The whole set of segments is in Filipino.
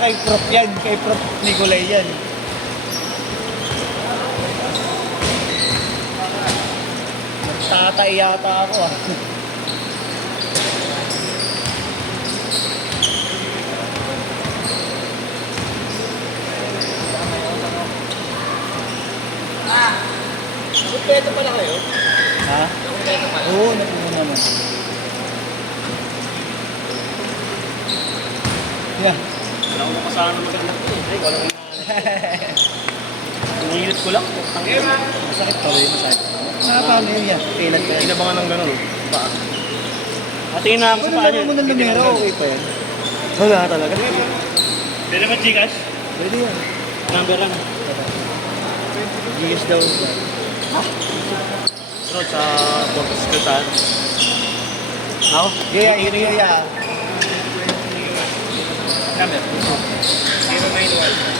kay Prof yan, kay Prof Nicolay yan. Tatay yata ako ah. Kompleto pala kayo? Ha? Kompleto pala? Oo, napuno naman. Yeah. Wala akong makasama na maganda ko eh. Ay, wala kang Inilit ko lang. Masakit pa rin, masakit. Paano yun yan? Pilat ka yan. Inabangan ng gano'n. Paa. Atingin na ako sa paa niya. Kung mo ng numero, okay pa yan. Wala talaga. Pwede naman Gcash? Pwede yan. Number lang. Gcash daw. Pero sa Board of Secretary. Ako? Gaya, iriya. Number? 091.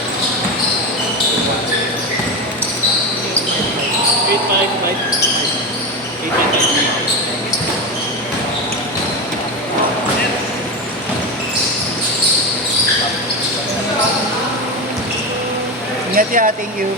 855. Ingat ya, thank you.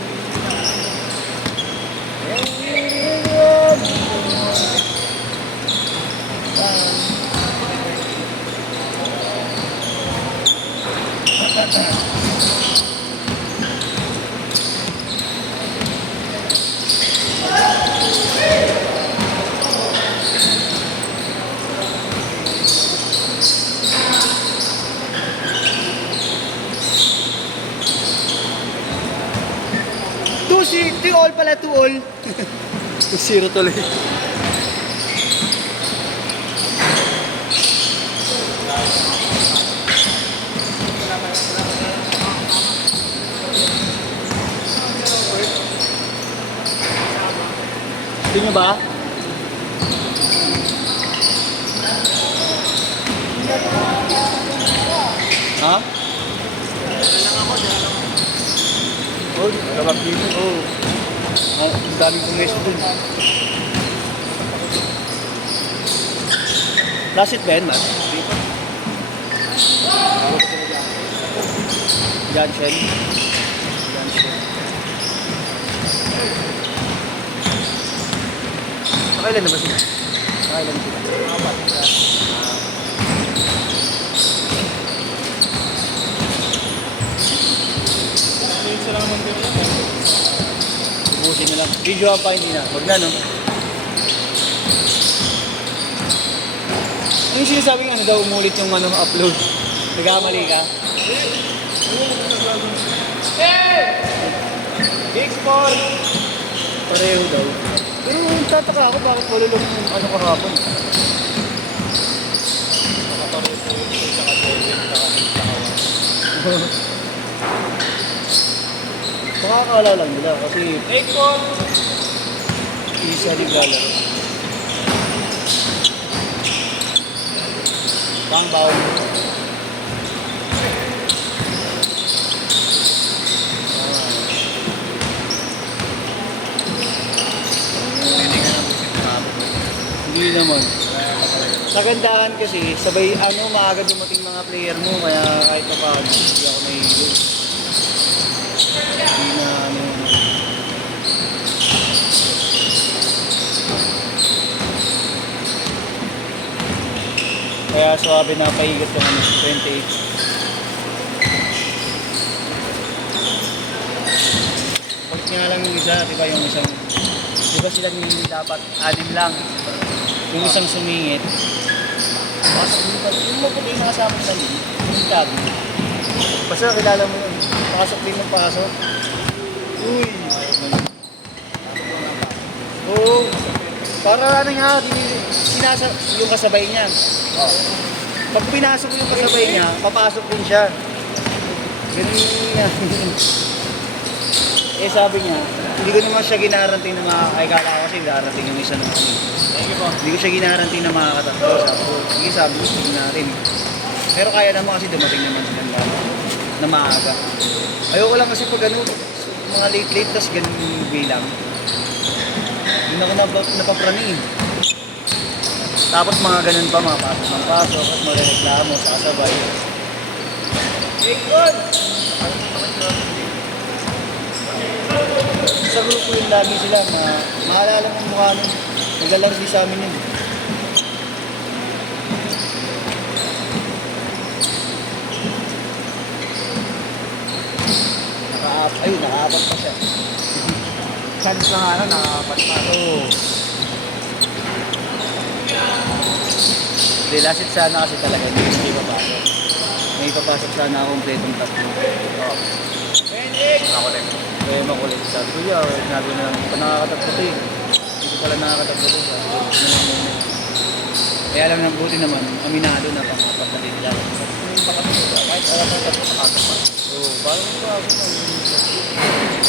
Two all pala, 2 all. 0 tuloy. Gusto nyo ba? Ha? Oh, labag dito. Oh. Ang daming pumesto dun. Last it ba yan, man? Johnson. Nakailan na ba sila? Nakailan sila? Apat. Ubusin nyo lang. Video pa, hindi na. Huwag na, no? Ano yung sinasabing ano daw umulit yung ano, upload? Nagkamali ka? Hey! Big Paul! Pareho daw. Pero tataka ako bakit wala lang yung ano kahapon. Makakala lang nila kasi Big Paul! isa naglalaro. Bang baon. Hindi naman. Sa gandahan kasi, sabay maaga dumating mga player mo, kaya kahit pa paano, hindi ako nahihilo. Hindi na kaya suwabe na pahigot yung 28. Pag nga lang yung isa, diba yung isang, diba sila hindi dapat anim lang. Yung isang sumingit, pasok din pa. Yung maputi yung nakasama sa nila, yung tabi. Basta kilala mo yun, pasok din ng pasok. Uy! Oo. Para ano nga, yung kasabay niya. Pag pinasok yung kasabay niya, papasok din siya. Ganun nga. Eh sabi niya, hindi ko naman siya ginaranting na makakakala ko kasi darating yung isa ng kami. Hindi ko siya ginaranting na makakatatlo. Sige, sabi ko, sige natin. Pero kaya naman kasi dumating naman sa ganda na maaga. Ayoko lang kasi pag ano, mga late-late, tas ganun bilang. Hindi ako napaprani. Tapos mga ganun pa, mga pasok ng pasok, at magreklamo, sasabay. Sa grupo yun lagi sila, maalala mo yung mukha nun. Naglalaro din sa amin yun. Nakaapat pa siya. Chance na nga, nakakapat pa. Oo. Hindi, last hit sana kasi talaga, hindi ko may papasok. May papasok sana akong kompletong tatlo. Oo. Nakulit. Kaya makulit. Sabi ko, yeah, sinabi ko na lang, hindi pa nakakatatlo to eh. Hindi ko pala nakakatatlo to. Sabi ko, ano lang muna. Kaya lang ng buti naman, aminado na pangapat na din lang. Yung pakatulog, kahit alam mo tatlo nakakapat pa. Oo, parang ito ako na.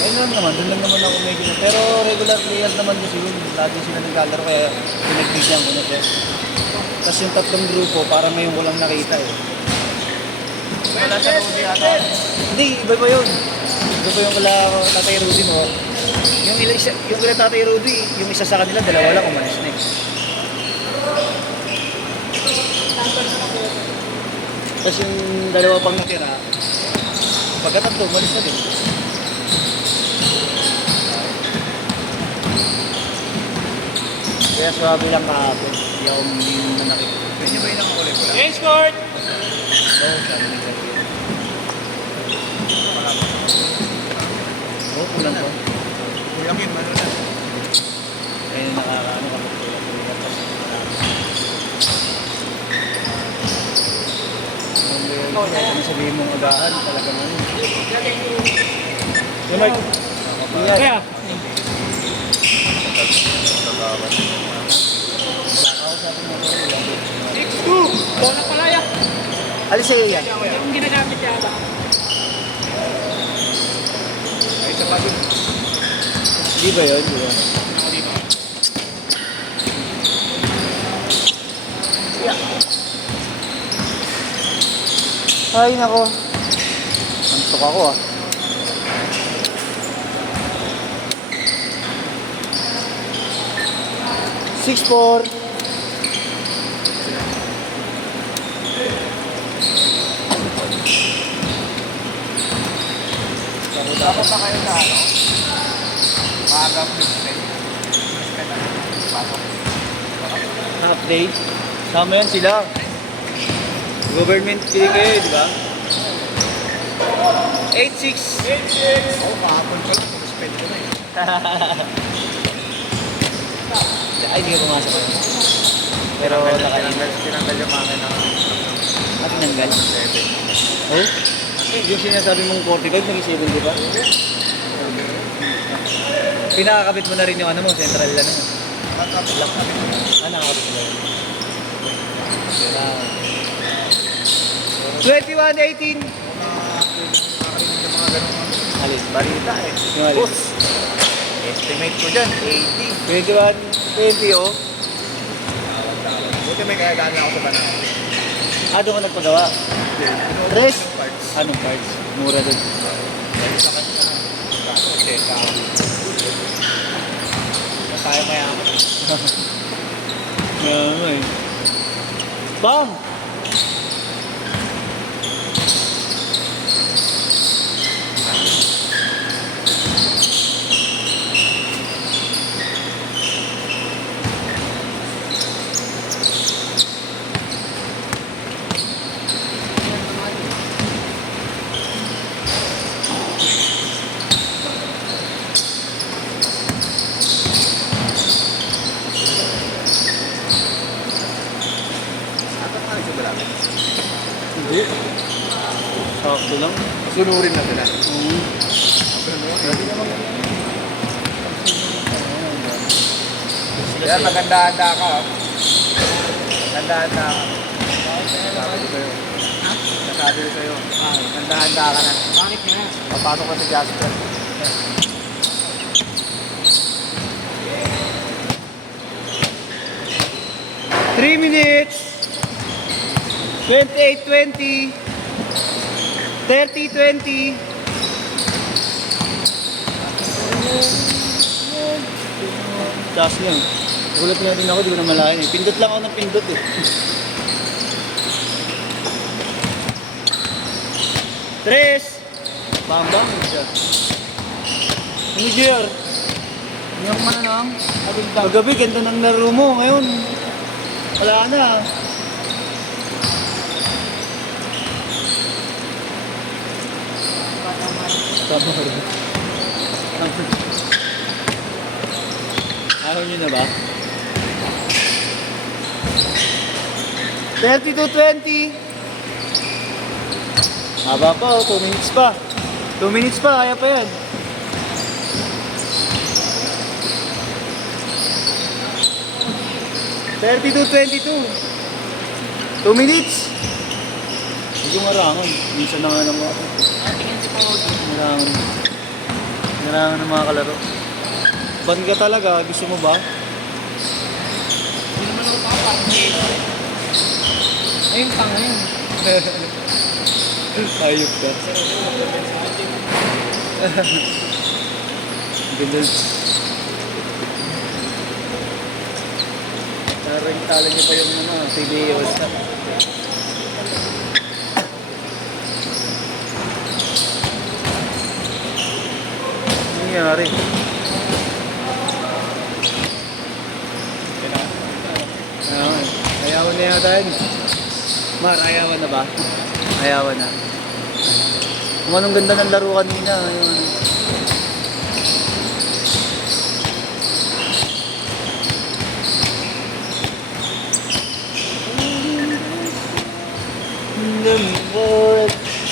Ayun lang naman, doon lang naman ako medyo. Pero regular players naman kasi yun. Lagi sila naglalaro kaya pinagbigyan ko na siya. Tapos yung tatlong grupo, parang ngayon ko lang nakita eh. Wala sa Rudy ata. Hindi, iba ba yun? Iba ba yung kala Tatay Rudy mo? Yung kala Tatay Rudy, yung isa sa kanila, dalawa lang umalis na eh. Tapos yung dalawa pang natira, pagkatatlo, umalis na din. Kaya swabe lang kahapon. Hindi ako na nakikita. Pwede ba yung nakakulit ko lang? Change court! Oo, sabi ni Xavier. Oo, kulang ko. Kuya Kim, ano na? Ayun, nakakaano kami. Kung sabihin mong agahan, talaga mo yun. Yung Mark, ingat. Kaya, Kakausapin mo ko rin. 6-2! Bola palaya! Alis sa'yo yan. Yung ginagamit yata. Ay, isa pa din. Di ba yun? Di ba? Ako dito. Ay, nako. Antok ako ah. Six, four. Dapat pa kayo sa ano? Maagang Tuesday. Pasok. Update. Sama yan sila. Government pili kayo, di ba? 8-6. Oo, kahapon ko lang. Suspend ko na eh. Ay, hindi ka pumasok. Pero nakalimit. Tinanggal yung makina. At tinanggal. 7. Oh? Yung sinasabi mong 45, nag-7, di ba? Pinakakabit mo na rin yung ano mo, central ano mo. Lock na rin. Nakakabit mo na rin. 21-18. Nakakarinig yung mga ganun. Alin? Balita eh. Yung alin? Boss. Estimate ko dyan, 80. 21-20 oh. Buti may kayagana ako sa banana. Doon ka nagpagawa. Tres? Yung parts. Anong parts? Mura doon. Dahil sa kanya, kaso, check out. Kung tayo mayaman. eh. Bam! Atat na rin sa balata. Hindi. Sakto lang. Sunurin na sila. Yan, maganda-handa ka. Oh. Maganda-handa ka. Sabi ko sa'yo. Nasabi ko sa'yo. Maganda-handa ka na. Bakit nga? Papasok ka sa Jasper. 3 minutes. 28-20. 30-20. Taas lang. Gulat nga din ako, di ko na malayan eh. Pindot lang ako ng pindot eh. Tres. Bambang. Siya. Ano, JR? Yung ano lang. Magabi, ganda ng laro mo. Ngayon, wala na. Tama rin. Ayaw nyo na ba? 30-20. Haba pa, 2 minutes pa. 2 minutes pa, kaya pa yan. $32-22. 2 minutes. Hindi ko marangon. Minsan na nga lang ako. Marangon. Marangon ng mga kalaro. Ban ka talaga, gusto mo ba? Hindi naman ako papakit. Ayun, tanga yun. Ayop ka. Ganda. Tarang tala niyo pa yung ano, PBOs na. Ano nangyari? Ayawan na yata yun. Mar, ayawan na ba? Ayawan na. Kung anong ganda ng laro kanina. Ayawan na.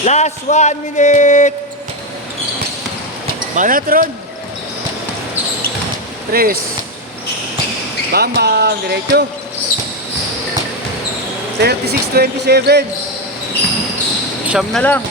Last 1 minute! Banatron! 3. Bam bam! Diretso! 36-27. Siyam na lang.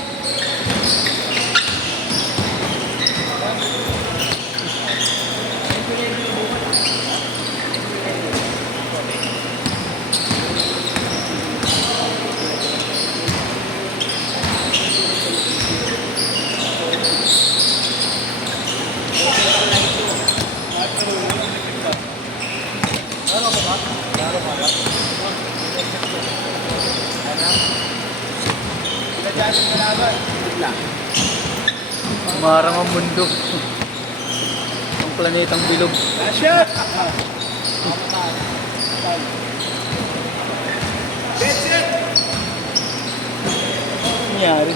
Umarang ang mundo. Ang planetang bilog. Shot! Ano nangyari?